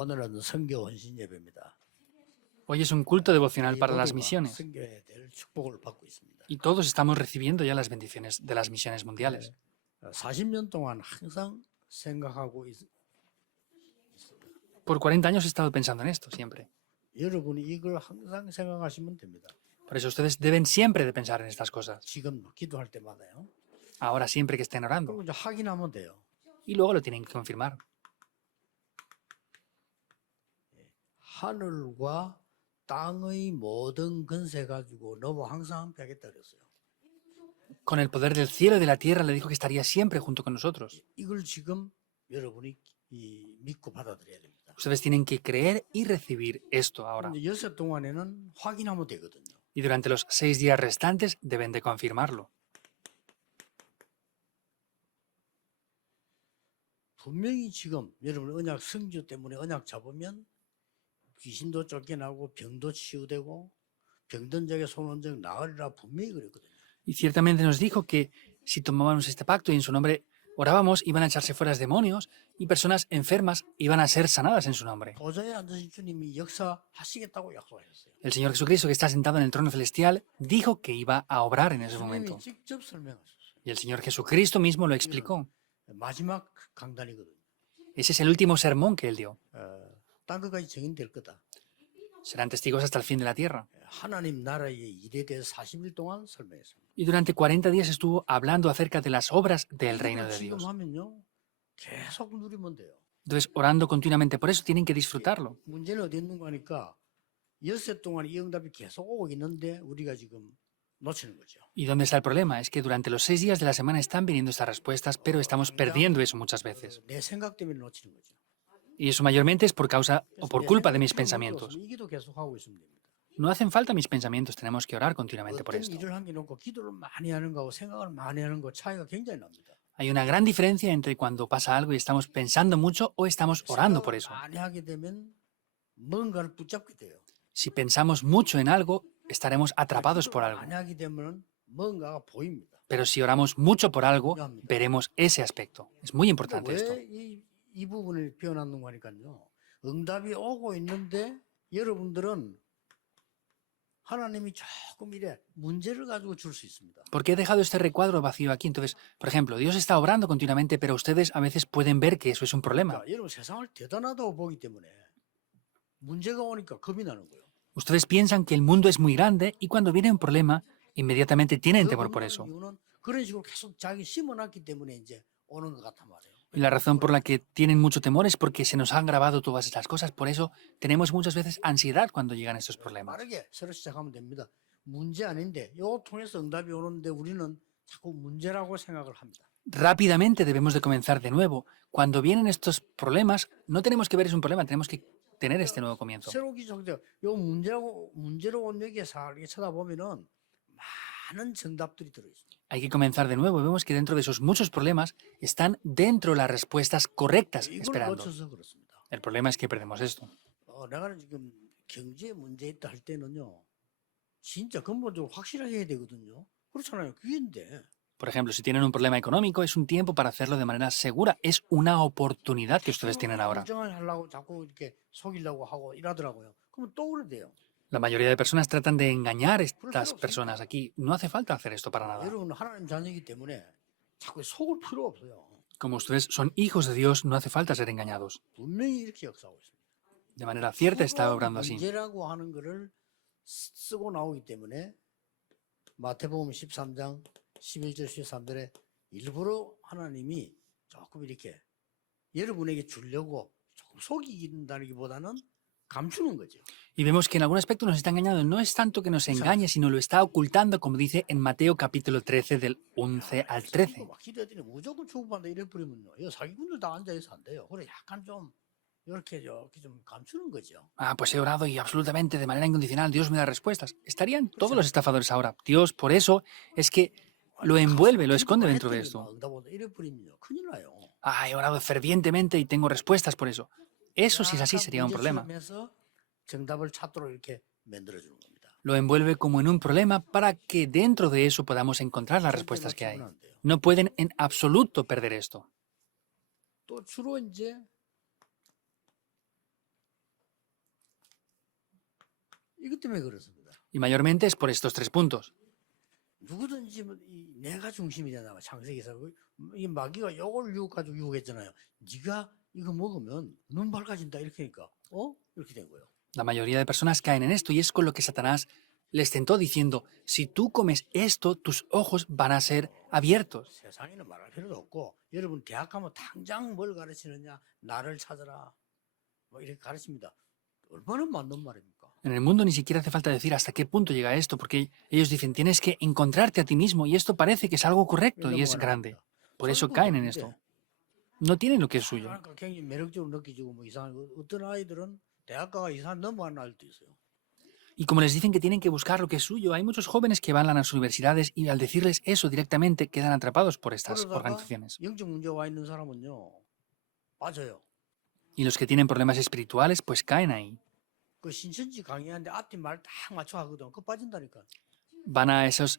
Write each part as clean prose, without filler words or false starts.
오늘은 선교 헌신 예배입니다. Hoy es un culto devocional para las 모두가 misiones 선교에 될 축복을 받고 있습니다. y todos estamos recibiendo ya las bendiciones de las misiones mundiales. 40년 동안 항상 생각하고 Por 40 años he estado pensando en esto siempre. 여러분이 이걸 항상 생각하시면 됩니다. Por eso ustedes deben siempre de pensar en estas cosas. 지금 기도할 때마다요. Ahora siempre que estén orando. 그리고 이제 확인하면 돼요. Y luego lo tienen que confirmar. 하늘과 땅의 모든 권세 가지고 너무 항상 함께 하겠다 그랬어요. Con el poder del cielo y de la tierra le dijo que estaría siempre junto con nosotros. 이걸 지금 여러분이 믿고 받아들여야 됩니다. Ustedes tienen que creer y recibir esto ahora. 이제 6 동안에는 확인하면 되거든요. Y durante los 6 días restantes deben de confirmarlo. 분명히 지금 여러분 언약 성주 때문에 언약 잡으면 귀신도 쫓겨나고 병도 치유되고 병든 자에게 손온적 나으리라 분명히 그랬거든요. Y ciertamente nos dijo que si tomábamos este pacto y en su nombre orábamos, iban a echarse fuera demonios y personas enfermas iban a ser sanadas en su nombre. 보좌에 앉으신 주님이 역사하시겠다고 약속하셨어요. El Señor Jesucristo, que está sentado en el trono celestial, dijo que iba a obrar en ese 주님이 momento. 직접 설명하셨어요. Y el Señor Jesucristo mismo lo explicó. 마지막 강단이거든요. Ese es el último sermón que él dio. 땅 끝까지 증인될 거다. Serán testigos hasta el fin de la tierra. 하나님 나라의 일에 대해서 40일 동안 설명했습니다. Y durante 40 días estuvo hablando acerca de las obras del reino de 지금 Dios. 하면요. 계속 누리면 돼요. Entonces, orando continuamente por eso, tienen que disfrutarlo. 문제는 어디 있는 거니까 6세 동안 이 응답이 계속 오고 있는데 우리가 지금 놓치는 거죠. ¿Y dónde está el problema? Es que durante los 6 días de la semana están viniendo estas respuestas, pero estamos perdiendo eso muchas veces. 내 생각 때문에 놓치는 거죠. Y eso mayormente es por causa o por 내 culpa de mis 생각이 pensamientos. 이 기도 계속 하고 있으면 됩니다. No hacen falta mis pensamientos, tenemos que orar continuamente por 어떤 esto. 일을 남겨놓고 기도를 많이 하는 거하고 생각을 많이 하는 거 차이가 굉장히 납니다. Hay una gran diferencia entre cuando pasa algo y estamos pensando mucho o estamos orando por 생각을 eso. 많이 하게 되면 뭔가를 붙잡게 돼요. Si pensamos mucho en algo, estaremos atrapados por algo. 많이 하게 되면 뭔가가 보입니다. Pero si oramos mucho por algo, veremos ese aspecto. Es muy importante esto. 왜이 부분을 표현하는 거니까요. 응답이 오고 있는데 여러분들은 하나님이 조금 이래 문제를 가지고 줄 수 있습니다. ¿Por qué he dejado este recuadro vacío aquí? Entonces, por ejemplo, Dios está obrando continuamente, pero ustedes a veces pueden ver que eso es un problema. 자, 여러분 세상을 대단하다고 보기 때문에 문제가 오니까 겁이 나는 거예요. Ustedes piensan que el mundo es muy grande y cuando viene un problema, inmediatamente tienen temor por eso. 이유는 그런 식으로 계속 자기 심어놨기 때문에 이제 오는 것 같단 말이에요. Y la razón por la que tienen mucho temor es porque se nos han grabado todas estas cosas. Por eso tenemos muchas veces ansiedad cuando llegan estos problemas. 빠르게 새로 시작하면 됩니다. 문제 아닌데 이거 통해서 응답이 오는데 우리는 자꾸 문제라고 생각을 합니다. Rápidamente debemos de comenzar de nuevo. Cuando vienen estos problemas, no tenemos que ver es un problema, tenemos que tener este nuevo comienzo. 새로 기적돼. 요 문제로 온 여기에서 이렇게 쳐다보면은 많은 정답들이 들어 있습니다. Hay que comenzar de nuevo. Vemos que dentro de esos muchos problemas están dentro las respuestas correctas 이걸 esperando. 놓쳐서 그렇습니다. El problema es que perdemos esto. 내가 지금 경제 문제 있다 할 때는요, 진짜 근본적으로 확실하게 해야 되거든요. 그렇잖아요. 기회인데. Por ejemplo, si tienen un problema económico, es un tiempo para hacerlo de manera segura. Es una oportunidad que ustedes tienen ahora. 결정을 하려고 자꾸 이렇게 속이려고 하고 이러더라고요. 그러면 또 그래 돼요. La mayoría de personas tratan de engañar a estas personas aquí. No hace falta hacer esto para nada. 여러분은 하나님 자녀이기 때문에 자꾸 속을 필요 없어요. Como ustedes son hijos de Dios, no hace falta ser engañados. 분명히 이렇게 역사하고 있습니다. De manera cierta está obrando así. 문제라고 하는 거를 쓰고 나오기 때문에 마태복음 13장 11절 13절에 일부러 하나님이 조금 이렇게 여러분에게 주려고 조금 속이긴다기보다는 감추는 거죠. Y vemos que en algún aspecto nos está engañando. No es tanto que nos engañe, sino lo está ocultando, como dice en Mateo capítulo 13, del 11 al 13. 막 기대더니 무조건 축복받는다 이래 버리면요. 이거 사기꾼들 다 앉아있어 안 돼요. 그래 약간 좀 이렇게 좀 감추는 거죠. Ah, pues he orado y absolutamente de manera incondicional Dios me da respuestas. Estarían todos los estafadores ahora. Dios, por eso, es que lo envuelve, lo esconde dentro de esto. 이래 버리면요. 큰일 나요. Ah, he orado fervientemente y tengo respuestas por eso. Eso, si es así, sería un problema. 정답을 찾도록 이렇게 만들어주는 겁니다. Lo envuelve como en un problema para que dentro de eso podamos encontrar las respuestas que hay. No pueden en absoluto perder esto. 또 주로 이제 이것 때문에 그렇습니다. Y mayormente es por estos 3 puntos. 누구든지 내가 중심이 되나 봐. 창세기에서 이 마귀가 요걸 유혹가지고 유혹했잖아요. 네가 이거 먹으면 눈 밝아진다 이렇게 하니까 이렇게 된 거예요. La mayoría de personas caen en esto y es con lo que Satanás les tentó diciendo, si tú comes esto, tus ojos van a ser abiertos. 세상에는 말할 필요도 없고 여러분 대학 가면 당장 뭘 가르치느냐 나를 찾아라 뭐 이렇게 가르칩니다. 얼마나 맞는 말입니까? En el mundo ni siquiera hace falta decir hasta qué punto llega esto, porque ellos dicen, tienes que encontrarte a ti mismo y esto parece que es algo correcto y es grande. Por eso caen en esto. No tienen lo que es suyo. 그러니까 굉장히 매력적으로 느끼지고 뭐 이상한 어떤 아이들은 대학 가가 이상 넘어가는 아이들도 있어요. Y como les dicen que tienen que buscar lo que es suyo, hay muchos jóvenes que van a las universidades y al decirles eso directamente quedan atrapados por estas 그러다가 organizaciones. 영적 문제가 와 있는 사람은요 빠져요. Y los que tienen problemas espirituales pues caen ahí. 그 신천지 강의하는데 앞뒤 말 딱 맞춰 하거든. 그거 빠진다니까. Van a esas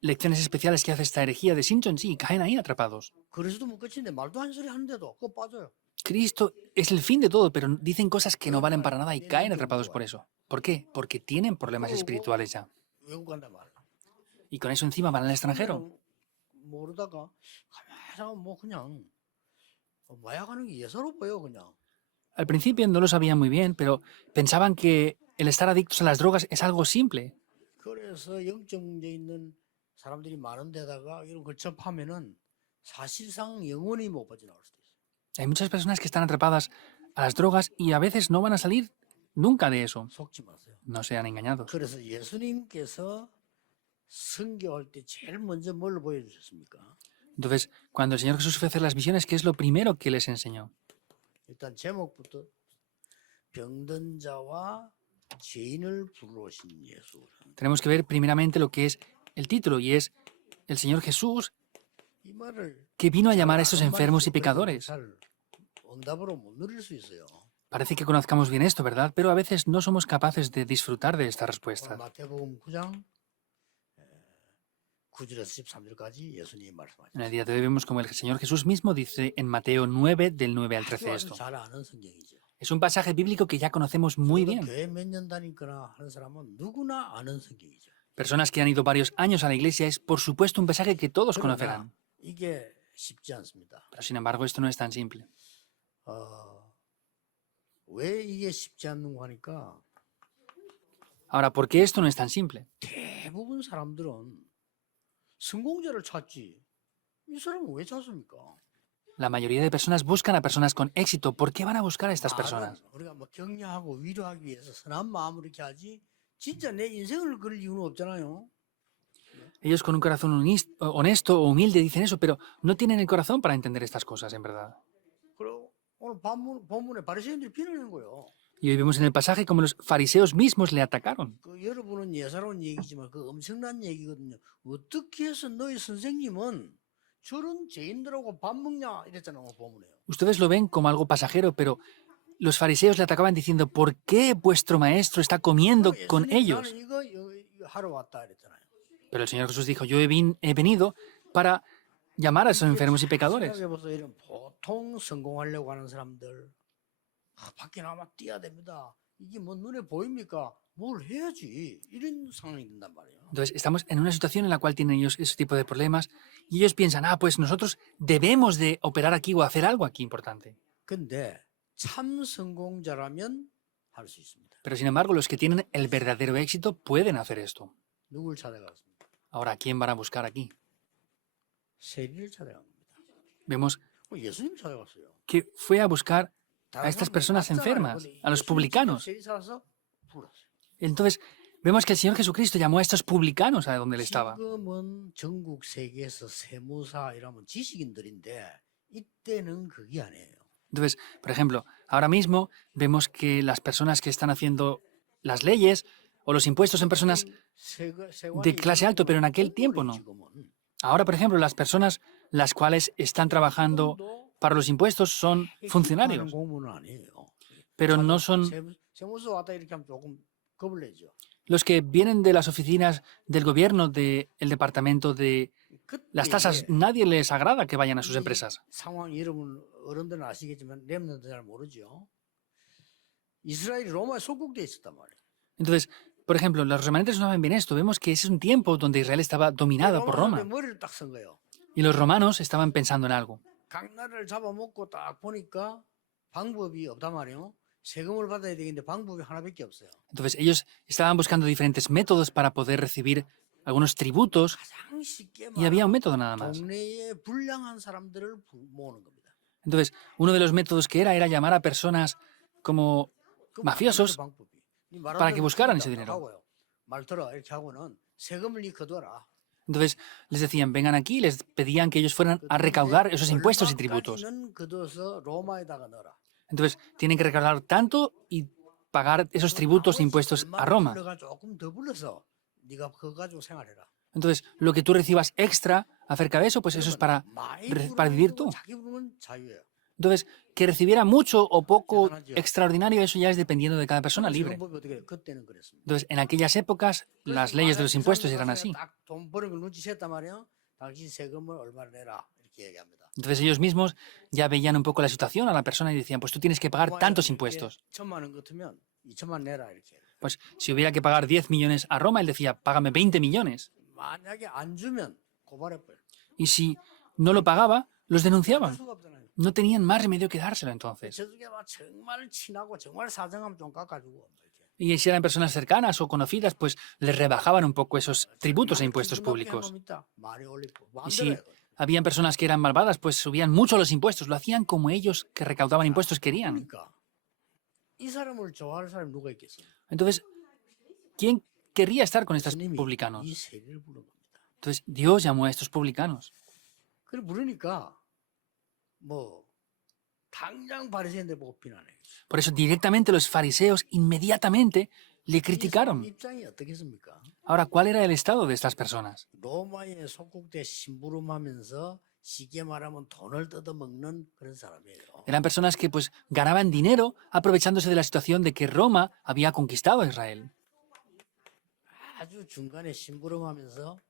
lecciones especiales que hace esta herejía de Shincheonji y caen ahí atrapados. 그래서도 뭐 끝인데 말도 안 소리 하는데도 그거 빠져요. Cristo es el fin de todo, pero dicen cosas que no valen para nada y caen atrapados por eso. ¿Por qué? Porque tienen problemas espirituales ya. 외국 간다 말이야. Y con eso encima van al extranjero. 모르다가 가만히 뭐 그냥 마약하는 게 예사로 보여 그냥. Al principio no lo sabían muy bien, pero pensaban que el estar adictos a las drogas es algo simple. 그래서 영적 문제 있는 사람들이 많은 데다가 이런 걸 접하면은 사실상 영원히 못 빠져나올 수도 있어요. Hay muchas personas que están atrapadas a las drogas y a veces no van a salir nunca de eso. 속지 마세요. No sean engañados. 그래서 예수님께서 선교할 때 제일 먼저 뭘 보여주셨습니까? Entonces, cuando el Señor Jesús fue a hacer las misiones, ¿qué es lo primero que les enseñó? 일단 제목부터 병든 자와 죄인을 부르신 예수. Tenemos que ver primeramente lo que es el título y es el Señor Jesús 이 말을 que vino a 잘 llamar a estos 아는 enfermos y 말일수록 pecadores. 잘 응답으로 못 누릴 수 있어요. Parece que conozcamos bien esto, ¿verdad? Pero a veces no somos capaces de disfrutar de estas 오늘 respuestas. 마태복음 9장 9절에서 13절까지 예수님이 En el 말씀하셨어요. día de hoy vemos como el Señor Jesús mismo dice en Mateo 9, del 9 al 13 아주 esto. 잘 아는 성경이죠. Es un pasaje bíblico que ya conocemos muy 저도 bien. 교회 몇 년 다니거나 하는 사람은 누구나 아는 성경이죠. Personas que han ido varios años a la iglesia es por supuesto un pasaje que todos 그러나 conocerán. 이게 쉽지 않습니다. Pero sin embargo esto no es tan simple. 왜 이게 쉽지 않는가 하니까 Ahora, ¿por qué esto no es tan simple? 대부분 사람들은 성공자를 찾지 이 사람은 왜 찾습니까? La mayoría de personas buscan a personas con éxito. ¿Por qué van a buscar a estas personas? 우리가 뭐 격려하고 위로하기 위해서 선한 마음으로 이렇게 하지 진짜 내 인생을 그릴 이유는 없잖아요. Ellos con un corazón honesto o humilde dicen eso, pero no tienen el corazón para entender estas cosas, en verdad. 그리고 오늘 본문에 바리새인들이 비난하는 거예요. Y hoy vemos en el pasaje como los fariseos mismos le atacaron. 그 여러분은 예사로운 얘기지만 그 엄청난 얘기거든요. 어떻게 해서 너희 선생님은 저런 죄인들하고 밥 먹냐 이랬잖아요. 본문에요. Ustedes lo ven como algo pasajero, pero los fariseos le atacaban diciendo, ¿por qué vuestro maestro está comiendo con 예수님, ellos? 나는 이거 하러 왔다 이랬잖아요. Pero el Señor Jesús dijo, yo he venido para llamar a esos enfermos y pecadores. 생각해보세요. 이런 보통 성공하려고 하는 사람들 밖에 나만 뛰어야 됩니다. 이게 뭐 눈에 보입니까? 뭘 해야지. 이런 상황이 된단 말이에요. Entonces, estamos en una situación en la cual tienen ellos ese tipo de problemas y ellos piensan, pues nosotros debemos de operar aquí o hacer algo aquí importante. 근데 참 성공자라면 할 수 있습니다. Pero sin embargo, los que tienen el verdadero éxito pueden hacer esto. 누굴 찾아갔습니까? Ahora, ¿a quién van a buscar aquí? 세리를 찾아갑니다. Vemos 예수님 찾아갔어요. que fue a buscar a 다른 estas 사람들 personas 봤잖아요. enfermas, 근데 a los 예수님 publicanos. 세리 찾아서 불렀어요. Entonces, vemos que el Señor Jesucristo llamó a estos publicanos a donde él estaba. 지금은 전국 세계에서 세무사 이라면 지식인들인데 이때는 그게 아니에요. Entonces, por ejemplo, ahora mismo vemos que las personas que están haciendo las leyes o los impuestos son personas de clase alta, pero en aquel tiempo no. Ahora, por ejemplo, las personas las cuales están trabajando para los impuestos son funcionarios, pero no son 세무서 왔다 이렇게 하면 조금 겁을 내죠. los que vienen de las oficinas del gobierno, del departamento de las tasas. Nadie les agrada que vayan a sus empresas. 상황 여러분 어른들은 아시겠지만 렘넌트 잘 모르죠. 이스라엘이 로마에 속국돼 있었단 말이에요. Entonces, Por ejemplo, los remanentes no saben bien esto. Vemos que ese es un tiempo donde Israel estaba 이 dominado por 로마 사람들이 Roma. 머리를 딱 쓴 거예요. Y los romanos estaban pensando en algo. 각 나라를 잡아먹고 딱 보니까 방법이 없단 말이에요. 세금을 받아야 되겠는데 방법이 하나밖에 없어요. Entonces ellos estaban buscando diferentes métodos para poder recibir algunos tributos 가장 쉽게 y había un 말하면 método nada más. 동네에 불량한 사람들을 모으는 겁니다. Entonces, uno de los métodos que era llamar a personas como 그 mafiosos 방법이. para que buscaran ese dinero. 하고요. 말 들어 이렇게 하고는 세금을 니 거둬라. Entonces les decían, vengan aquí, les pedían que ellos fueran a recaudar esos impuestos y tributos. 얼마까지는 거둬서 로마에다가 넣어라. Entonces tienen que recaudar tanto y pagar esos tributos e impuestos a Roma. 얼마를 조금 더 불러서 네가 그거 가지고 생활해라. Entonces, lo que tú recibas extra acerca de eso, pues eso es para vivir tú. 자기 부르면 자유예요. Entonces, que recibiera mucho o poco extraordinario, eso ya es dependiendo de cada persona libre. 지금 어떻게 해요? 그때는 그랬습니다. Entonces, en aquellas épocas, las leyes de los impuestos eran así. 돈 버는 걸 눈치챘단 말이에요. 당신 세금을 얼마를 내라 이렇게 얘기합니다. Entonces ellos mismos ya veían un poco la situación a la persona y decían, pues tú tienes que pagar tantos impuestos. 1,000만 원 같으면 2천만 내라 이렇게. Pues si hubiera que pagar 10 millones a Roma, él decía, págame 20 millones. 만약에 안 주면 고발해 버려. Y si no lo pagaba, los 할 denunciaban. 수가 없잖아요. No tenían más remedio que dárselo entonces. 저쪽에 막 정말 친하고 정말 사정하면 좀 깎아주고 이렇게. Y si eran personas cercanas o conocidas, pues les rebajaban un poco esos tributos e 정말 impuestos 기분 나쁘게 한 públicos. 놈 있다. 많이 올리고. Y si 마음대로 해요. habían personas que eran malvadas, pues subían mucho los impuestos. Lo hacían como ellos que recaudaban impuestos querían. 그러니까 이 사람을 좋아할 사람이 누가 있겠어요? Entonces, ¿quién querría estar con estos 예수님이 publicanos? 이 세리를 부른 겁니다. Entonces, Dios llamó a estos publicanos. 그래 부르니까 뭐 당장 바리새인들 보고 비난해. Por eso directamente los fariseos inmediatamente le 이 사람 criticaron. 입장이 어떻겠습니까? Ahora, ¿cuál era el estado de estas personas? 로마에 속국돼 심부름하면서 쉽게 말하면 돈을 뜯어먹는 그런 사람이에요. Eran personas que pues ganaban dinero aprovechándose de la situación de que Roma había conquistado a Israel. 아주 중간에 심부름하면서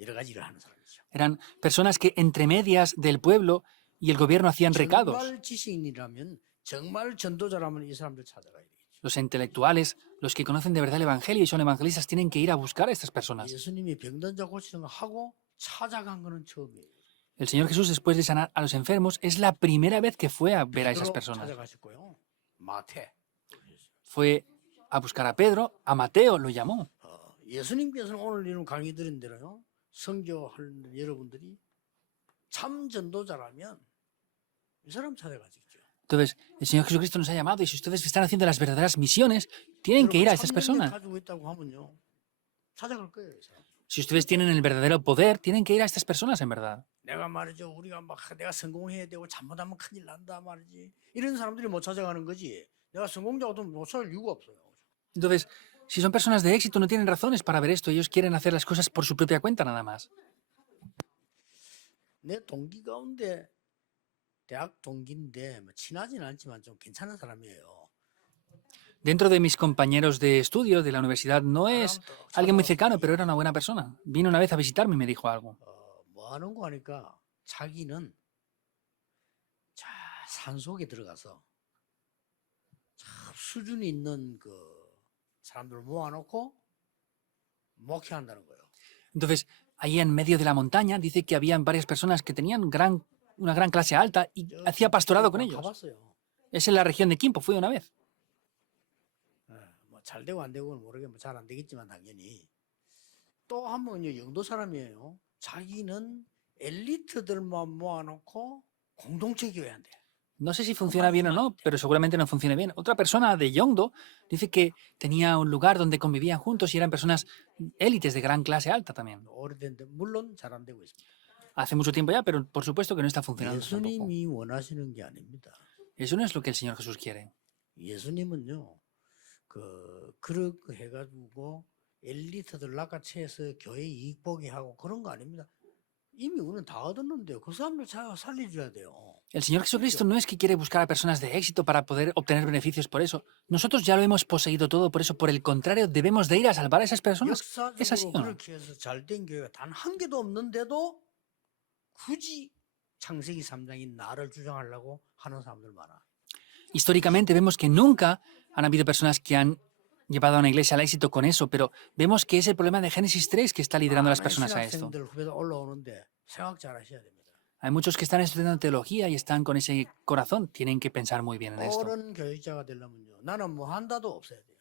여러 가지 일을 하는 사람이죠. Eran personas que entre medias del pueblo y el gobierno hacían recados. 정말 지식인이라면 정말 전도자라면 이 사람들 찾아가야 되겠죠. Los intelectuales, los que conocen de verdad el Evangelio y son evangelistas, tienen que ir a buscar a estas personas. 예수님이 병든 자 고치는 거 하고 찾아간 거는 처음이에요. El Señor Jesús, después de sanar a los enfermos, es la primera vez que fue a ver a esas 베드로 personas. 찾아가셨고요. 마태. Fue a buscar a Pedro, a Mateo lo llamó. 예수님께서는 오늘 이런 강의 들은 대로요. 선교할 여러분들이 참 전도자라면 이 사람 찾아가시죠. Entonces, el Señor Jesucristo nos ha llamado y si ustedes están haciendo las verdaderas misiones, tienen que ir a estas personas. 가지고 있다고 하면요. 찾아갈 거예요, 이 사람. Si ustedes tienen el verdadero poder, tienen que ir a estas personas en verdad. 내가 말이죠. 우리가 막 내가 성공해야 되고 잘못하면 큰일 난다 말이지. 이런 사람들이 못 찾아가는 거지. 내가 성공자고도 못 찾을 이유가 없어요. Entonces, si son personas de éxito, no tienen razones para ver esto. Ellos quieren hacer las cosas por su propia cuenta nada más. 내 동기 가운데 대학 동기인데 뭐 친하진 않지만 좀 괜찮은 사람이에요. Dentro de mis compañeros de estudio de la universidad no es alguien muy cercano, pero era una buena persona. Vino una vez a visitarme y me dijo algo. 뭐 하는 거 하니까 자기는 자 산속에 들어가서 참 수준 있는 그 사람들을 모아놓고 목회한다는 거예요. Entonces, ahí en medio de la montaña, dice que habían varias personas que tenían una gran clase alta y hacía pastorado con ellos. 가봤어요. Es en la región de Quimpo, fui una vez. 뭐잘 되고 안 되고는 모르겠지만 잘 안 되겠지만 당연히 또 한 번요 영도 사람이에요. 자기는 엘리트들만 모아놓고 공동체 교회 한대. No sé si funciona bien o no, pero seguramente no funciona bien. Otra persona de Yongdo dice que tenía un lugar donde convivían juntos y eran personas élites de gran clase alta también. 오래된데 물론 잘 안 되고 있습니다. Hace mucho tiempo ya, pero por supuesto que no está funcionando tampoco. 예수님이 원하시는 게 아닙니다. Eso no es lo que el Señor Jesús quiere. 예수님은요, 그렇게 해가지고 엘리트들 낚아채서 교회 이익 보게 하고 그런 거 아닙니다. 이미 우리는 다 얻었는데요. 그 사람들 살려줘야 돼요. El Señor Jesucristo no es que quiere buscar a personas de éxito para poder obtener beneficios por eso. Nosotros ya lo hemos poseído todo, por eso, por el contrario, debemos de ir a salvar a esas personas. ¿Es así 역사적으로 o no? 그렇게 해서 잘된 교회가 단 한 개도 없는데도 굳이 창세기 3장인 나를 주장하려고 하는 사람들 많아. Históricamente vemos que nunca han habido personas que han llevado a una iglesia al éxito con eso, pero vemos que es el problema de Génesis 3 que está liderando a las 많은 personas a esto. 신학생들 후배들 올라오는데 생각 잘 하셔야 됩니다. Hay muchos que están estudiando teología y están con ese corazón. Tienen que pensar muy bien en esto. 옳은 교육자가 되려면요. 나는 뭐 한다도 없어야 돼요.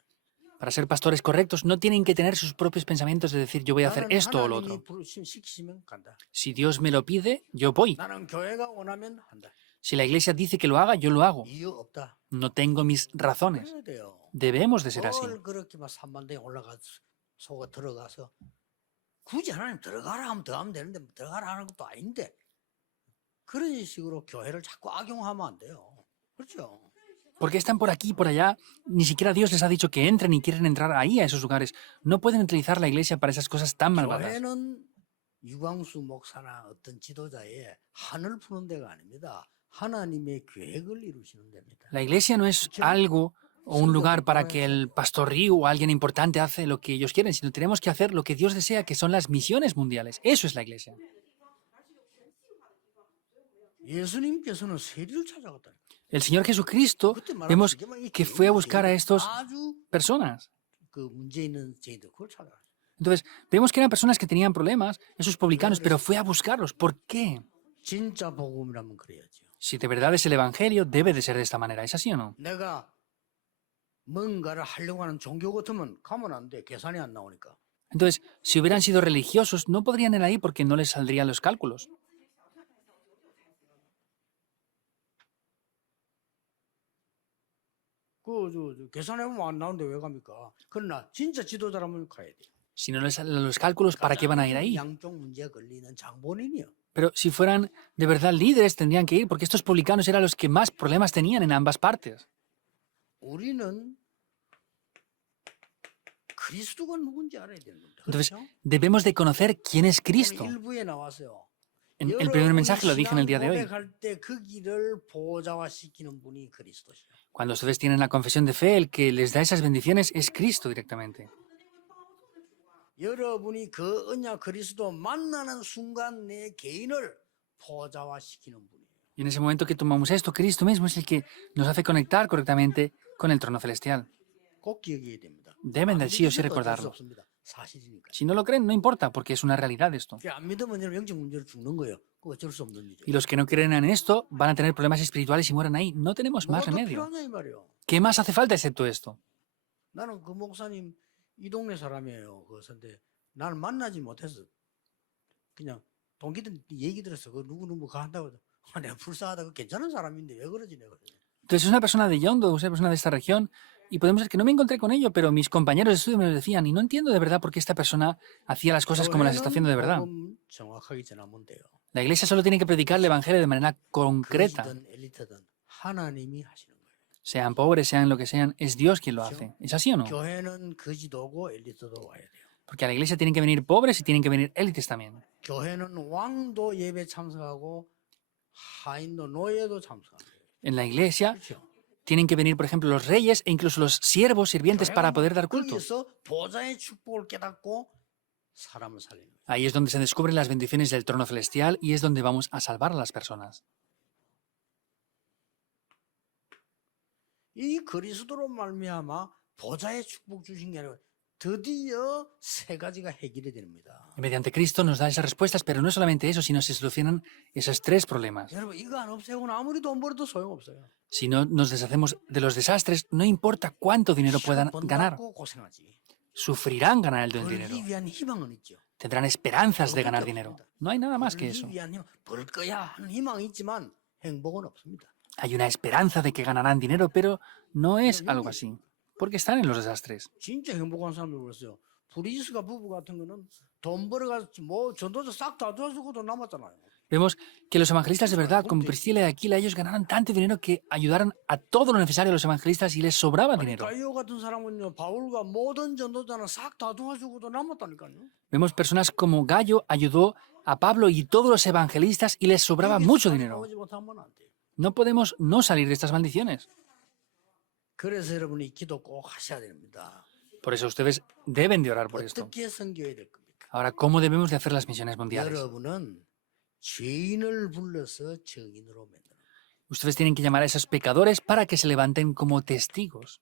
Para ser pastores correctos, no tienen que tener sus propios pensamientos de decir yo voy a hacer 나는 esto o lo 하나님이 otro. 시키시면 간다. Si Dios me lo pide, yo voy. 나는 교회가 원하면 한다. Si la iglesia dice que lo haga, yo lo hago. 이유 없다. No tengo mis razones. 그래야 돼요. Debemos de ser así. 뭘 그렇게 막 산만대에 올라가서 속에 들어가서 굳이 하나님 들어가라 하면 들어가면 되는데 들어가라 하는 것도 아닌데 그런 식으로 교회를 자꾸 악용하면 안 돼요. 그렇죠? Porque están por aquí y por allá. Ni siquiera Dios les ha dicho que entren y quieren entrar ahí a esos lugares. No pueden utilizar la iglesia para esas cosas tan malvadas. 교회는 유광수 목사나 어떤 지도자의 한을 푸는 데가 아닙니다. 하나님의 계획을 이루시는 데입니다. La iglesia no es algo o un lugar para que el pastor Ryu o alguien importante hace lo que ellos quieren, sino tenemos que hacer lo que Dios desea, que son las misiones mundiales. Eso es la iglesia. 예수님께서는 세리를 찾아갔다. El Señor Jesucristo, 그때 vemos 말하면 que fue a buscar a estas 아주 personas. 그 문제 있는 죄인들 그걸 찾아갔어요. Entonces, vemos que eran personas que tenían problemas, esos publicanos, pero fue a buscarlos. ¿Por qué? 진짜 복음이라면 그래야죠. Si de verdad es el Evangelio, debe de ser de esta manera. ¿Es así o no? 내가 뭔가를 하려고 하는 종교 같으면 가면 안 돼. 계산이 안 나오니까. Entonces, si hubieran sido religiosos, no podrían ir ahí porque no les saldrían los cálculos. 계산해보면 안 나오는데 왜 갑니까? 그러나 진짜 지도자라면 가야 돼. Si no les salen los cálculos, ¿para qué van a ir ahí? 양쪽 문제에 걸리는 장본인이요. Pero si fueran de verdad líderes, tendrían que ir, porque estos publicanos eran los que más problemas tenían en ambas partes. 우리는 그리스도가 누군지 알아야 되는 겁니다. Entonces, 그렇죠? debemos de conocer quién es 오늘 Cristo. 일부에 나왔어요. En el primer mensaje lo dije en el día de hoy. 고백할 때 그 길을 보좌화시키는 분이 그리스도시요. Cuando ustedes tienen la confesión de fe, el que les da esas bendiciones es Cristo directamente. 여러분이 그 언약 그리스도 만나는 순간 내 개인을 보좌화시키는 분이에요. Y en ese momento que tomamos esto, Cristo mismo es el que nos hace conectar correctamente con el trono celestial. 꼭 기억해야 됩니다. Deben de sí o sí 믿으면 어쩔 수 recordarlo. 없습니다. 사실이니까. Si no lo creen, no importa, porque es una realidad esto. 안 믿으면 여러분 영적 문제로 죽는 거예요. 그거 어쩔 수 없는 일이죠. Y los que no creen en esto van a tener problemas espirituales y mueran ahí. No tenemos más 뭐가 더 remedio. 필요하냐 이 말이에요. ¿Qué más hace falta excepto esto? 나는 그 목사님 이 동네 사람이에요. 그런데 나를 만나지 못해서 그냥 동기들 얘기 들었어. 그 누구 한다고 해서 내가 불쌍하다. 그 괜찮은 사람인데 왜 그러지 내가. Entonces es una persona de Yondo, es una persona de esta región, y podemos decir que no me encontré con ello, pero mis compañeros de estudio me lo decían, y no entiendo de verdad por qué esta persona hacía las cosas como las está haciendo de verdad. 복음 정확하게 전하면 돼요. La iglesia solo tiene que predicar el evangelio de manera concreta. 그지든 엘리트든 하나님이 하시는 거예요. Sean pobres, sean lo que sean, es Dios quien lo hace. ¿Es así o no? 교회는 거지도고 엘리트도 와야 돼요. Porque a la iglesia tienen que venir pobres y tienen que venir élites también. 교회는 왕도 예배 참석하고 하인도 노예도 참석하고. En la iglesia 그렇죠. tienen que venir, por ejemplo, los reyes e incluso los siervos sirvientes para poder dar culto. 거기서 보좌의 축복을 깨닫고 사람을 살리는 거예요. Ahí es donde se descubren las bendiciones del trono celestial y es donde vamos a salvar a las personas. 이 그리스도로 말미암아 보좌의 축복 주신 게 아니라 드디어 세 가지가 해결이 됩니다. Y mediante Cristo nos da esas respuestas, pero no solamente eso, sino se solucionan esos tres problemas. 여러분 이거 안 없애고는 아무리 돈 벌어도 소용없어요. Si no nos deshacemos de los desastres, no importa cuánto dinero puedan 시험 ganar, 번다고 고생하지. sufrirán ganar el dinero. 벌기 위한 희망은 있죠. Tendrán esperanzas de ganar dinero. No hay nada más que eso. 벌기 위한 희망, 벌 거야 하는 희망이 있지만 행복은 없습니다. Hay una esperanza de que ganarán dinero, pero no es algo así, porque están en los desastres. 진짜 행복한 사람들 그랬어요. 브리스가 부부 같은 거는 돈 벌어가지고 뭐 전도자 싹 다 도와주고도 남았잖아요. Vemos que los evangelistas de verdad, como Priscila y Aquila, ellos ganaron tanto dinero que ayudaron a todo lo necesario a los evangelistas y les sobraba dinero. 가이오 같은 사람은요, 바울과 모든 전도자는 싹 다 도와주고도 남았다니까요. Vemos personas como Gallo ayudó a Pablo y todos los evangelistas y les sobraba mucho dinero. 오지 못하면 안 돼요. No podemos no salir de estas maldiciones. 그래서 여러분이 기도 꼭 하셔야 됩니다. Por eso ustedes deben de orar por esto. 어떻게 섬겨야 될 겁니까? Ahora, ¿cómo debemos de hacer las misiones mundiales? 여러분은 죄인을 불러서 증인으로 만드는 거예요. Ustedes tienen que llamar a esos pecadores para que se levanten como testigos.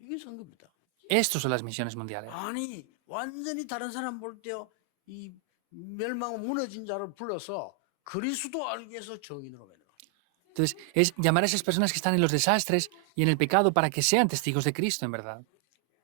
이게 선교입니다. Estos son las misiones mundiales. 아니 완전히 다른 사람 볼 때요 이 멸망 무너진 자를 불러서 그리스도 알게 해서 정인으로 만들어. Entonces, es llamar a esas personas que están en los desastres y en el pecado para que sean testigos de Cristo, en verdad.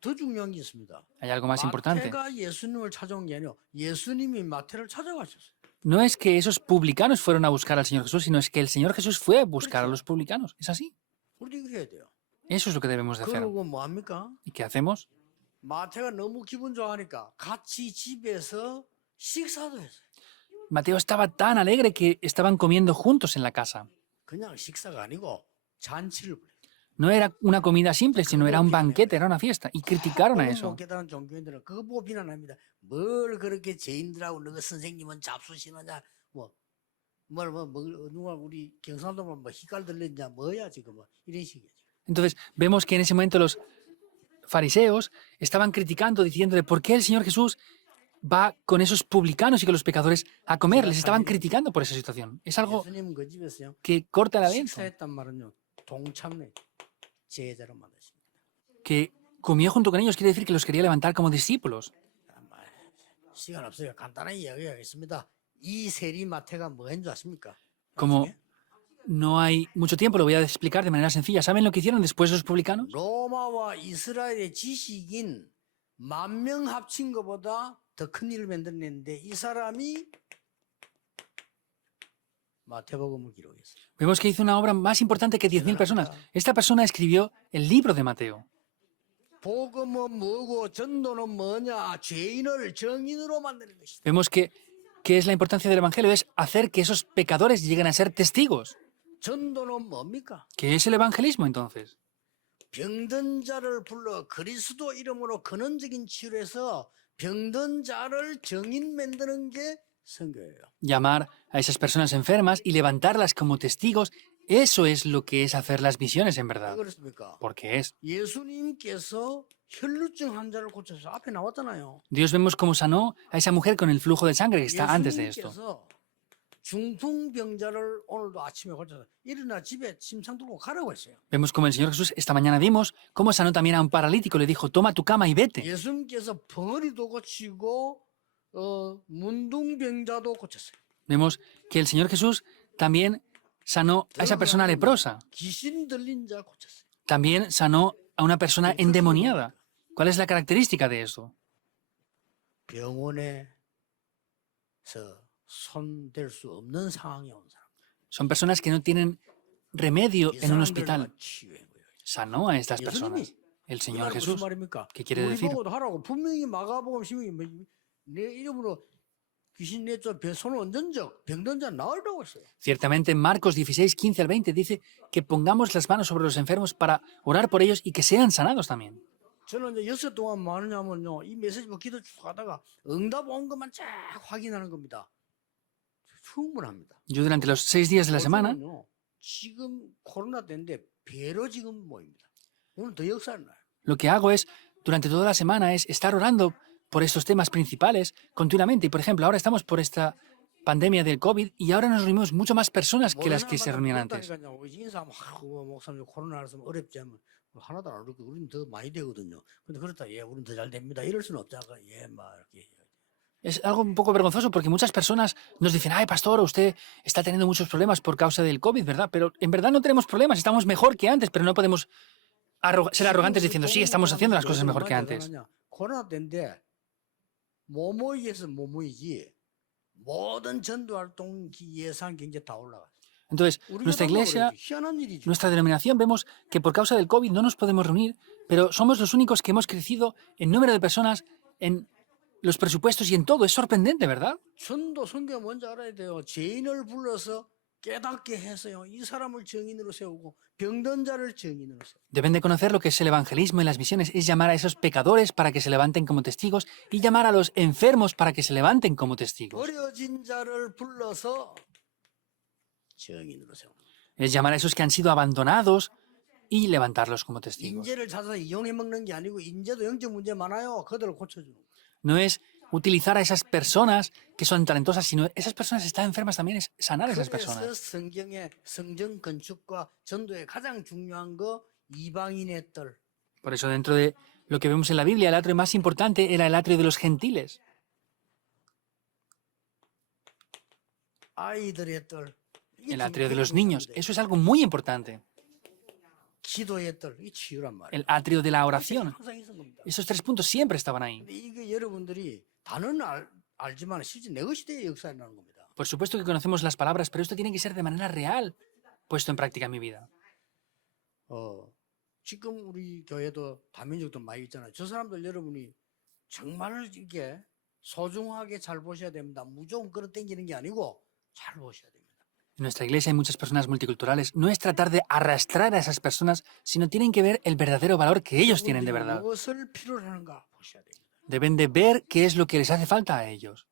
더 중요한 게 있습니다. Hay algo más importante. 마태가 예수님을 찾아온 게 아니라 예수님이 마태를 찾아가셨어요. No es que esos publicanos fueron a buscar al Señor Jesús, sino es que el Señor Jesús fue a buscar a los publicanos. Es así. 우리 이거 해야 돼요. Eso es lo que debemos de hacer. 그리고 뭐 합니까? ¿Y qué hacemos? 마태가 너무 기분 좋아하니까 같이 집에서 식사도 했어요. Mateo estaba tan alegre que estaban comiendo juntos en la casa. 그냥 식사가 아니고 잔치를 벌여요. No era una comida simple, sino era un banquete, era una fiesta. Y criticaron a eso. 깨달은 종교인들은 그거 보고 비난합니다. 뭘 그렇게 죄인들하고 너 선생님은 잡수시느냐 누가 우리 경상도 뭐 희깔 들렸냐 뭐야 지금 뭐 이런 식이죠. Entonces, vemos que en ese momento los fariseos estaban criticando, diciéndole por qué el Señor Jesús va con esos publicanos y con los pecadores a comer. Les estaban criticando por esa situación. Es algo 예수님은 그 집에서요. que corta el aliento. 식사했단 말은요. 동참내 제자로 만드십니다. Que comió junto con ellos quiere decir que los quería levantar como discípulos. 시간 없어요. 간단하게 이야기하겠습니다. 이 세리 마태가 뭐인 줄 아십니까? Como no hay mucho tiempo, lo voy a explicar de manera sencilla. ¿Saben lo que hicieron después los publicanos? 로마와 이스라엘의 지식인 10,000명 합친 것보다 더 큰 일을 만들어냈는데 이 사람이 마태복음을 기록했어요. Vemos que hizo una obra más importante que 10.000 personas. Esta persona escribió el libro de Mateo. 복음은 뭐고 전도는 뭐냐? 죄인을 정인으로 만드는 것이다. Vemos que es la importancia del Evangelio, es hacer que esos pecadores lleguen a ser testigos. 전도는 뭡니까? ¿Qué es el evangelismo entonces? 병든 자를 불러 그리스도 이름으로 근원적인 치료해서 병든 자를 정인 만드는 게 선교예요. Llamar a esas personas enfermas y levantarlas como testigos, eso es lo que es hacer las misiones en 왜 verdad. 그렇습니까? Porque es. 예수님께서 혈루증 환자를 고쳐서 앞에 나왔잖아요. Dios vemos cómo sanó a esa mujer con el flujo de sangre que está antes de esto. 예수님께서 중풍병자를 오늘도 아침에 고쳐서 일어나 집에 침상 들고 가라고 했어요. Vemos como el Señor Jesús, esta mañana vimos cómo sanó también a un paralítico, le dijo, toma tu cama y vete. 예수님께서 벙어리도 고치고 문둥병자도 고쳤어요. Vemos que el Señor Jesús también sanó a esa persona leprosa. 귀신 들린 자 고쳤어요. También sanó a una persona endemoniada. ¿Cuál es la característica de esto? 병원에서 손댈 수 없는 상황에 온 사람. Son personas que no tienen remedio 이 en un 사람들만 hospital. 치유한 거예요. Sanó a estas 예수님이. personas. El 그 Señor 말은 무슨 Jesús. 말입니까? ¿Qué quiere 우리 decir? 보고도 하라고 분명히 마가복음 16에 내 이름으로 귀신 내쫓아 손을 얹은 적 병든 자 나으라고 했어요. Ciertamente en Marcos 16, 15 al 20 dice que pongamos las manos sobre los enfermos para orar por ellos y que sean sanados también. 저는 이제 6일 동안 뭐 하느냐면요. 이 메시지 뭐 기도 쭉 하다가 응답 온 것만 쫙 확인하는 겁니다. 충분합니다. Yo durante los 6 días de la semana 요즘은요, 지금 코로나 때인데 배로 지금 모입니다. 오늘 더 역사를 나요. lo que hago es, durante toda la semana, es estar orando por estos temas principales continuamente. Y por ejemplo, ahora estamos por esta pandemia del COVID y ahora nos reunimos mucho más personas que las que se reunían antes. 인사하면 목사님 코로나라서 어렵지 않으면 하나도 안 어렵고 우리는 더 많이 되거든요. 근데 그렇다 예, 우리는 더 잘 됩니다. 이럴 수는 없잖아. 예, 막 이렇게. Es algo un poco vergonzoso porque muchas personas nos dicen, ay, pastor, usted está teniendo muchos problemas por causa del COVID, ¿verdad? Pero en verdad no tenemos problemas, estamos mejor que antes, pero no podemos ser arrogantes diciendo, sí, estamos haciendo las cosas mejor que antes. 코로나 때인데 뭐 모이겠어 뭐 모이지. 모든 전도 활동 예산 경제 다 올라가. Entonces, nuestra iglesia, nuestra denominación, vemos que por causa del COVID no nos podemos reunir, pero somos los únicos que hemos crecido en número de personas, en los presupuestos y en todo. Es sorprendente, ¿verdad? 전도 선교 먼저 알아야 돼요. 죄인을 불러서 깨닫게 해서요. 이 사람을 정인으로 세우고 병든 자를 정인으로 세우고. Deben de conocer lo que es el evangelismo y las misiones, es llamar a esos pecadores para que se levanten como testigos y llamar a los enfermos para que se levanten como testigos. 버려진 자를 불러서 정인으로 세우고. Es llamar a esos que han sido abandonados y levantarlos como testigos. 인재를 찾아서 이용해 먹는 게 아니고 인재도 영적 문제 많아요. 그들을 고쳐주는 거예요. No es utilizar a esas personas que son talentosas, sino esas personas que están enfermas también, es sanar a esas 그래서 personas. 성경의 성전 건축과 전도의 가장 중요한 거 이방인의 뜰. Por eso dentro de lo que vemos en la Biblia, el atrio más importante era el atrio de los gentiles. 아이들의 뜰. 이게 El 좀 atrio de 되게 los niños. 중요합니다. Eso es algo muy importante. 기도의 뜰. 이 치유란 말이에요. El atrio de la oración. 항상 있었던 겁니다. Esos tres puntos siempre estaban ahí. 근데 이게 여러분들이 단어는 알지만 실제 내 것이대의 역사라는 겁니다. Por supuesto que conocemos las palabras, pero esto tiene que ser de manera real, puesto en práctica en mi vida. 지금 우리 교회도 다민족도 많이 있잖아요. 저 사람들 여러분이 정말 이게 소중하게 잘 보셔야 됩니다. 무조건 끌어당기는 게 아니고 잘 보셔야 됩니다. En nuestra iglesia hay muchas personas multiculturales. No es tratar de arrastrar a esas personas, sino tienen que ver el verdadero valor que ellos tienen de verdad. 무엇을 필요로 하는가 보셔야 됩니다. Deben de ver qué es lo que les hace falta a ellos.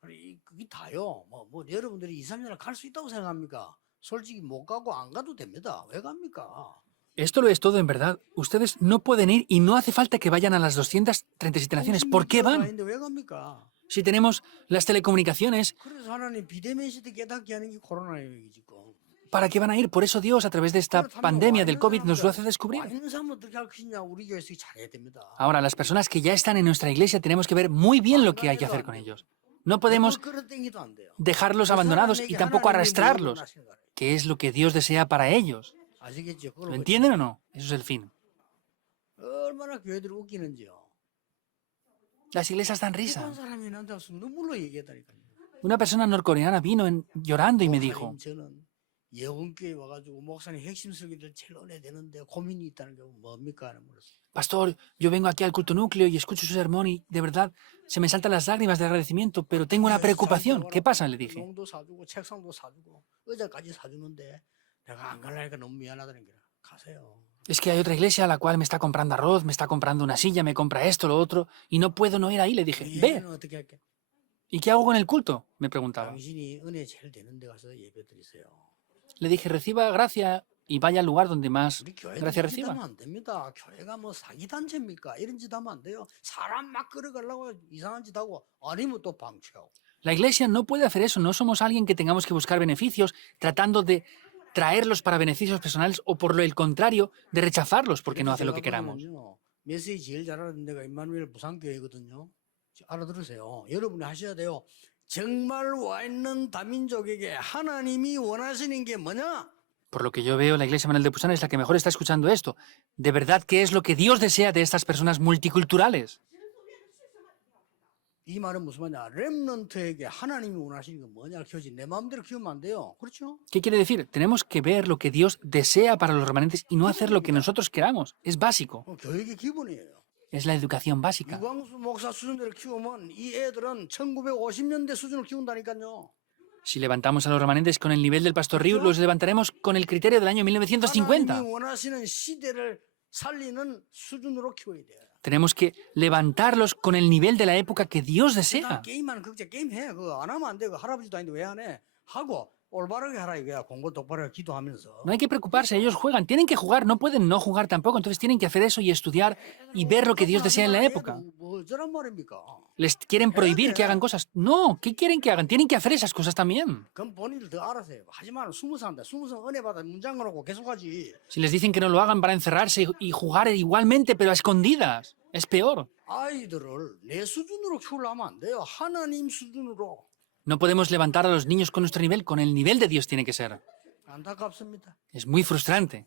그게 다요. 뭐 여러분들이 2, 3년을 갈 수 있다고 생각합니까? 솔직히 못 가고 안 가도 됩니다. 왜 갑니까? Esto lo es todo en verdad. Ustedes no pueden ir y no hace falta que vayan a las 237 naciones. ¿Por qué van? 왜 갑니까? Si tenemos las telecomunicaciones, 그래서 하나님 비대면 시대 깨닫게 하는 게 코로나예요, 이게 지금. ¿para qué van a ir? Por eso Dios, a través de esta pandemia del COVID, nos lo hace descubrir. 와 있는 사람 어떻게 할 것이냐 우리 교회에서 잘해야 됩니다. Ahora, las personas que ya están en nuestra iglesia tenemos que ver muy bien lo que hay que hacer con ellos. No podemos 끌어당기도 안 돼요. dejarlos abandonados y tampoco arrastrarlos, que es lo que Dios desea para ellos. 아시겠죠? ¿Lo entienden o no? Eso es el fin. 얼마나 교회들이 웃기는지요. Las iglesias dan 어떤 risa. 사람이 나한테 와서 눈물로 얘기했다니까요. Una persona norcoreana vino llorando y me dijo, 목사님, 저는 예원교회 와가지고 목사님 핵심 설교를 제일 은혜 되는데 고민이 있다는 게 뭡니까? 하는 물었어요. Pastor, yo vengo aquí al culto núcleo y escucho su sermón y de verdad se me saltan las lágrimas de agradecimiento, pero tengo una preocupación. ¿Qué pasa? Le dije. 농도 사주고 책상도 사주고 의자까지 사주는데 내가 안 갈라니까 너무 미안하다는 게 가세요. Es que hay otra iglesia a la cual me está comprando arroz, me está comprando una silla, me compra esto, lo otro, y no puedo no ir ahí. Le dije, ve. 예배는 어떻게 할게? ¿Y qué hago con el culto? Me preguntaba. 당신이 은혜 제일 되는 데 가서 예배 드리세요. Le dije, reciba gracia y vaya al lugar donde más 우리 교회도 gracia 이런 짓 reciba. 하면 안 됩니다. 교회가 뭐 사기단체입니까? 이런 짓 하면 안 돼요. 사람 막 끌어가려고 이상한 짓 하고 아니면 또 방치하고. La iglesia no puede hacer eso. No somos alguien que tengamos que buscar beneficios tratando de traerlos para beneficios personales o por lo el contrario, de rechazarlos porque no hace lo que queramos. 메시지 제일 잘하는 데가 임마누엘 부산교회거든요. 알아들으세요. 여러분이 하셔야 돼요. 정말 와 있는 다민족에게 하나님이 원하시는 게 뭐냐? Por lo que yo veo, la iglesia Manuel de Pusan es la que mejor está escuchando esto. De verdad, ¿qué es lo que Dios desea de estas personas multiculturales? 이 말은 무슨 말이냐? 렘넌트에게 하나님이 원하시는 건 뭐냐? 키우지 내 마음대로 키우면 안 돼요. 그렇죠? ¿Qué quiere decir? Tenemos que ver lo que Dios desea para los remanentes y no hacer lo que nosotros queramos. Es básico. 교육의 기본이에요. Es la educación básica. 유광수 목사 수준대로 키우면 이 애들은 1950년대 수준을 키운다니까요. Si levantamos a los remanentes con el nivel del Pastor Riu, los levantaremos con el criterio del año 1950. 하나님이 원하시는 시대를 살리는 수준으로 키워야 돼요. Tenemos que levantarlos con el nivel de la época que Dios 나 desea. 게임하는 극장 게임해. 그거 안 하면 안 돼. 그 할아버지도 아닌데 왜 안 해? 하고 올바르게 하라 이거야. 공부 똑바로 해, 기도하면서. No hay que preocuparse, ellos juegan, tienen que jugar, no pueden no jugar tampoco, entonces tienen que hacer eso y estudiar y ver lo que Dios desea en la época. 뭐 어쩌란 말입니까? ¿Les quieren prohibir que hagan cosas? No, ¿qué quieren que hagan? Tienen que hacer esas cosas también. 그럼 본인들 더 알아서 해요. 하지만 20살인데 20살 은혜 받아 문장 놓고 계속하지. Si les dicen que no lo hagan para encerrarse y jugar igualmente, pero a escondidas, es peor. 아이들을 내 수준으로 키우려면 안 돼요. 하나님 수준으로. No podemos levantar a los niños con nuestro nivel, con el nivel de Dios tiene que ser. 안타깝습니다. Es muy frustrante.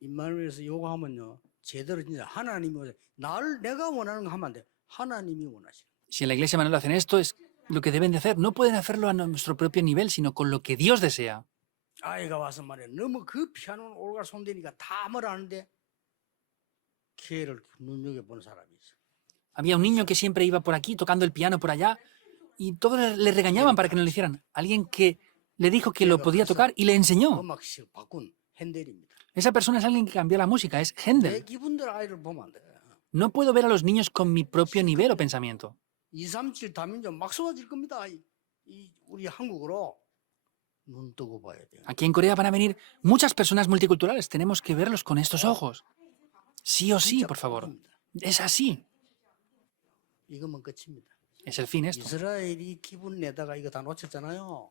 임마누엘에서 요구하면요. 제대로 진짜 하나님이 내가 원하는 거 하면 안 돼. 하나님이 원하시는. Si en la iglesia Manuel hacen esto, es lo que deben de hacer. No pueden hacerlo a nuestro propio nivel, sino con lo que Dios desea. 아이가 와서 말이야. 너무 그 피아노는 올갈 손대니까 다 뭐라는데 기회를 눈여겨보는 사람이 있어. Había un niño que siempre iba por aquí tocando el piano por allá y todos le regañaban para que no lo hicieran. Alguien que le dijo que lo podía tocar y le enseñó. 음악식 바꾼 핸델입니다. Esa persona es alguien que cambió la música, es 내 Händel. 기분대로 아이를 보면 안 돼. No puedo ver a los niños con mi propio nivel o pensamiento. 237 다민족 막 쏟아질 겁니다. 우리 한국으로 눈 뜨고 봐야 돼요. Aquí en Corea van a venir muchas personas multiculturales. Tenemos que verlos con estos ojos. Sí o sí, por favor. Es así. 이거면 끝입니다. Es el fin esto. 이스라엘이 기분 내다가 이거 다 놓쳤잖아요.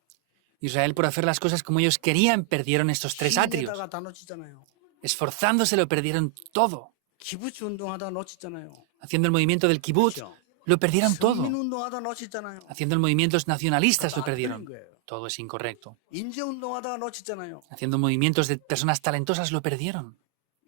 Israel, por hacer las cosas como ellos querían, perdieron estos tres atrios. 내다가 다 놓쳤잖아요. esforzándose, lo perdieron todo. 기부치 운동하다 놓쳤잖아요. Haciendo el movimiento del kibutz, 그렇죠? lo perdieron 서민 todo. 운동하다 놓쳤잖아요. Haciendo el movimientos nacionalistas, lo 그것도 안 틀린 perdieron. 거예요. Todo es incorrecto. 인재 운동하다가 놓쳤잖아요. Haciendo movimientos de personas talentosas, lo perdieron.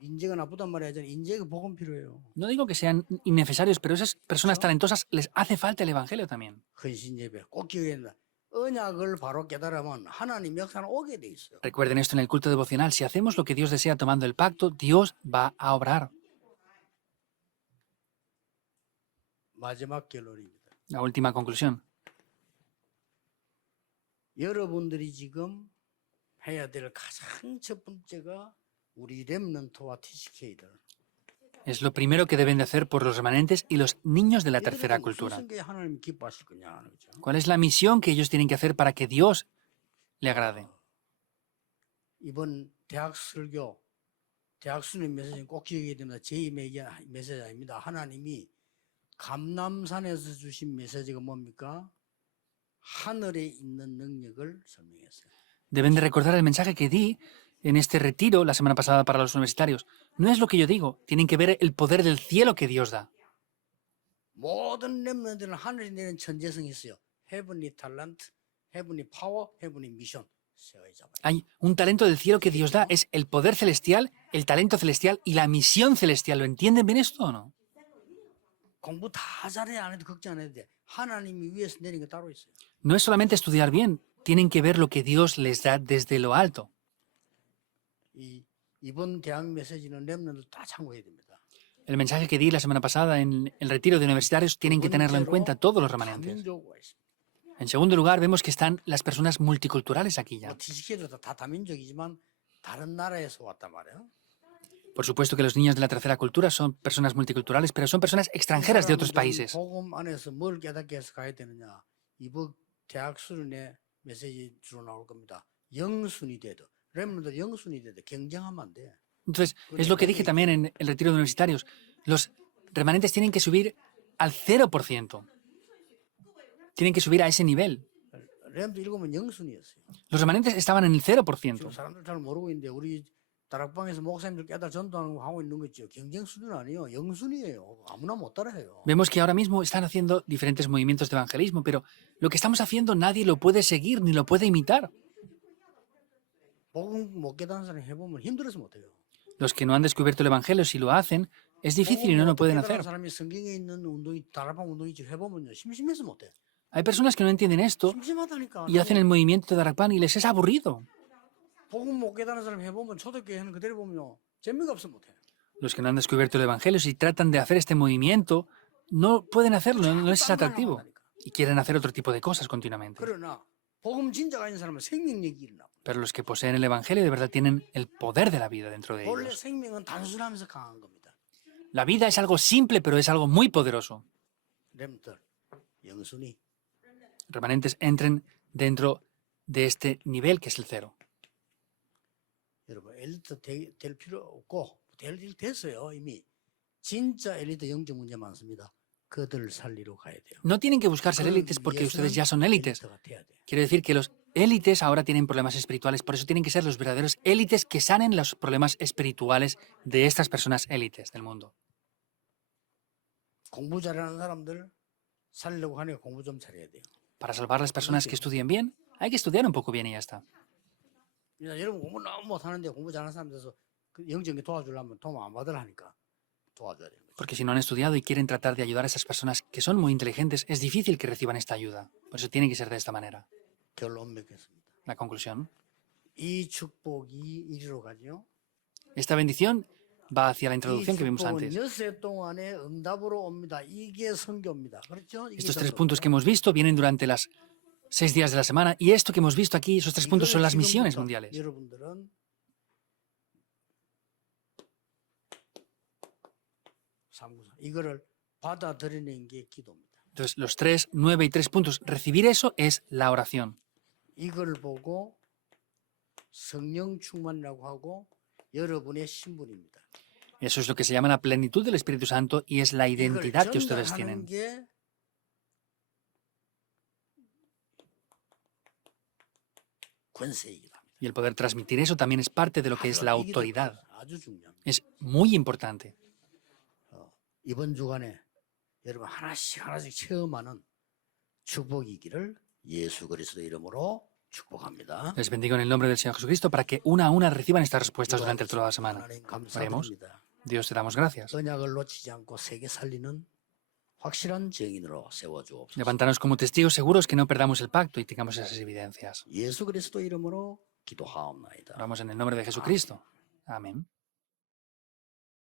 인재가 나쁘단 말이야. 인재가 복음 필요해요. No digo que sean innecesarios, pero esas personas 그렇죠? talentosas les hace falta el evangelio también. 헌신 예배 꼭 기억해야 된다. 언약을 바로 깨달으면 하나님 역사는 오게 돼 있어요. Recuerden esto en el culto devocional. Si hacemos lo que Dios desea tomando el pacto, Dios va a obrar. 마지막 결론입니다. La última conclusión. 여러분들이 지금 해야 될 가장 첫 번째가 우리 렘넌트와 TCK들. Es lo primero que deben de hacer por los remanentes y los niños de la tercera 무슨 cultura. 성격이 하나님 기뻐하실 거냐, 그렇죠? ¿Cuál es la misión que ellos tienen que hacer para que Dios le agrade? 이번 대학 설교, 대학 수련 메시지는 꼭 기억해야 됩니다. 제 메시지 아닙니다. 하나님이 감남산에서 주신 메시지가 뭡니까? 하늘에 있는 능력을 설명했어요. Deben de recordar el mensaje que di en este retiro la semana pasada para los universitarios. No es lo que yo digo, tienen que ver el poder del cielo que Dios da. 모든 렘넌트는 하늘에 내는 천재성이 있어요. Heavenly talent, heavenly power, heavenly mission. 세 가지 잡아요. Hay un talento del cielo que Dios da, es el poder celestial, el talento celestial y la misión celestial. ¿Lo entienden bien esto o no? 공부 다 잘해 안 해도 걱정 안 해도 돼. 하나님이 위에서 내린 게 따로 있어요. No es solamente estudiar bien, tienen que ver lo que Dios les da desde lo alto. 이번 대학 메시지는 렘넌트 다 참고해야 됩니다. El mensaje que di la semana pasada en el retiro de universitarios tienen que tenerlo en cuenta todos los remanentes. 다민족과 있습니다. En segundo lugar, vemos que están las personas multiculturales aquí ya. TCK도 다 다민족이지만 다른 나라에서 왔단 말이에요. Por supuesto que los niños de la tercera cultura son personas multiculturales, pero son personas extranjeras de otros países. 복음 안에서 뭘 깨닫게 해서 가야 되느냐? 이번 대학 수련의 메시지 주로 나올 겁니다. 영순이 되도 렘넌트 영순이 되도 경쟁하면 안 돼. Entonces, es lo que dije también en el retiro de universitarios. Los remanentes tienen que subir al 0%. Tienen que subir a ese nivel. 렘넌트 읽으면 영순이었어요. Los remanentes estaban en el 0%. 지금 사람들 잘 모르고 있는데 우리 다락방에서 목사님들 깨달 전도하는 거 하고 있는 거 있죠. 경쟁 수준 아니에요. 영순이에요. 아무나 못 따라해요. Vemos que ahora mismo están haciendo diferentes movimientos de evangelismo, pero lo que estamos haciendo nadie lo puede seguir ni lo puede imitar. 복음 못 깨닫는 사람 해보면 힘들어서 못해요. Los que no han descubierto el evangelio, si lo hacen, es difícil y no lo pueden hacer. 사람이 성경에 있는 운동이 다락방 운동이 해보면요 심심해서 못해. Hay personas que no entienden esto 심심하다니까. y hacen el movimiento de Darakpan y les es aburrido. 복음 못 깨닫는 사람 해보면 초대교회 하는 그대로 보면요 재미가 없어 못해. Los que no han descubierto el evangelio, si tratan de hacer este movimiento, no pueden hacerlo, no les es atractivo. Y quieren hacer otro tipo de cosas continuamente. 그러나 복음 진짜가 있는 사람은 생명력이 일어나. Pero los que poseen el evangelio de verdad tienen el poder de la vida dentro de 원래 ellos. 생명은 단순하면서 강한 겁니다. La vida es algo simple, pero es algo muy poderoso. 렘들 영순이 Remanentes entren dentro de este nivel que es el cero. 여러분 엘리트 될 필요 없고 될 일 됐어요 이미. 진짜 엘리트 영적 문제 많습니다. 그들 살리러 가야 돼요. No tienen que buscar ser élites porque ustedes ya son élites. Quiero decir que los élites ahora tienen problemas espirituales, por eso tienen que ser los verdaderos élites que sanen los problemas espirituales de estas personas élites del mundo. 공부 잘하는 사람들 살려고 하니까 공부 좀 잘해야 돼요. Para salvar a las personas que estudien bien, hay que estudiar un poco bien y ya está. 여러분 공부 너무 못하는데 공부 잘하는 사람들에서 그 영적인 도와주려면 도움 안 받으라니까 도와줘야 돼요. Porque si no han estudiado y quieren tratar de ayudar a esas personas que son muy inteligentes, es difícil que reciban esta ayuda. Por eso tiene que ser de esta manera. 결론 맺겠습니다. La conclusión. 이 축복이 이리로 가죠. Esta bendición va hacia la 이 introducción que vimos 축복은 antes. 엿새 동안에 응답으로 옵니다. 이게 선교입니다. 그렇죠? 이게 Estos tres 선교. puntos que hemos visto vienen durante las 6 días de la semana y esto que hemos visto aquí, esos tres puntos son las misiones 지금부터 mundiales. 여러분들은 이거를 받아들이는 게 기도입니다. Entonces, los 3, 9 y 3 puntos, recibir eso es la oración. 이걸 보고 성령 충만이라고 하고 여러분의 신분입니다. Eso es lo que se llama la plenitud del Espíritu Santo y es la 이걸 identidad que ustedes 전달하는 tienen. 게 권세이기도 합니다. Y el poder transmitir eso también es parte de lo que es la autoridad. 아주 중요합니다. Es muy importante. 이번 주간에 여러분 하나씩 체험하는 축복이기를 예수 그리스도 이름으로 축복합니다. Les bendigo en el nombre del Señor Jesucristo para que una a una reciban estas respuestas durante toda la semana. 하나님 Oremos. 감사드립니다. Dios, te damos gracias. 언약을 놓치지 않고 세계 살리는 확실한 증인으로 세워주옵소서. Levantarnos como testigos seguros que no perdamos el pacto y tengamos esas evidencias. 예수 그리스도 이름으로 기도하옵나이다. Oramos en el nombre de Jesucristo. Amén.